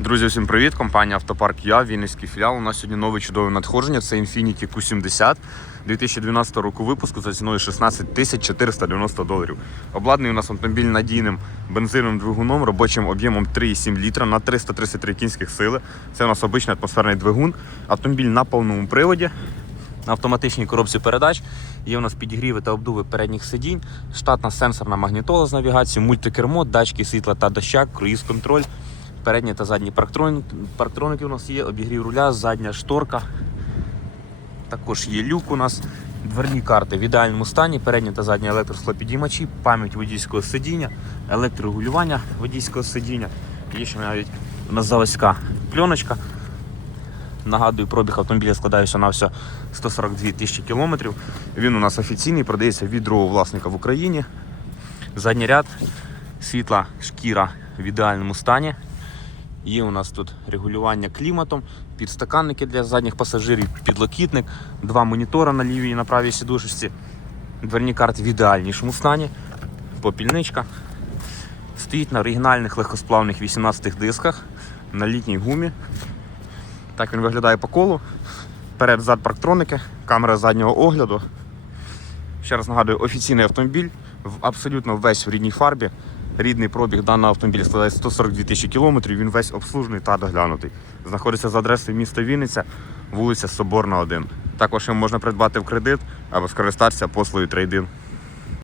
Друзі, всім привіт! Компанія Автопарк Я, Вінницький філіал. У нас сьогодні нове чудове надходження. Це Infiniti Q70 2012 року випуску за ціною 16 тисяч 490 доларів. Обладнаний у нас автомобіль надійним бензиновим двигуном, робочим об'ємом 3,7 літра на 333 кінських сили. Це у нас обичний атмосферний двигун. Автомобіль на повному приводі. На автоматичній коробці передач є у нас підігріви та обдуви передніх сидінь, штатна сенсорна магнітола з навігацією, мультикермо, датчики світла та доща, круїз-контроль, передні та задні парктрон- парктроники у нас є, обігрів руля, задня шторка. Також є люк у нас, дверні карти в ідеальному стані, передні та задні електросклопідіймачі, пам'ять водійського сидіння, електрорегулювання водійського сидіння. Є ще навіть у нас заводська пленочка. Нагадую, пробіг автомобіля складається на все 142 тисячі кілометрів. Він у нас офіційний, продається від другого власника в Україні. Задній ряд, світла шкіра в ідеальному стані. Є у нас тут регулювання кліматом, підстаканники для задніх пасажирів, підлокітник, два монітора на лівій і на правій сідушечці, дверні карти в ідеальнішому стані, попільничка. Стоїть на оригінальних легкосплавних 18 дисках на літній гумі. Так він виглядає по колу. Перед зад парктроники, камера заднього огляду. Ще раз нагадую, офіційний автомобіль, абсолютно весь в рідній фарбі. Рідний пробіг даного автомобіля складає 142 тисячі кілометрів, він весь обслужений та доглянутий. Знаходиться за адресою міста Вінниця, вулиця Соборна, 1. Також його можна придбати в кредит або скористатися послугою трейдин.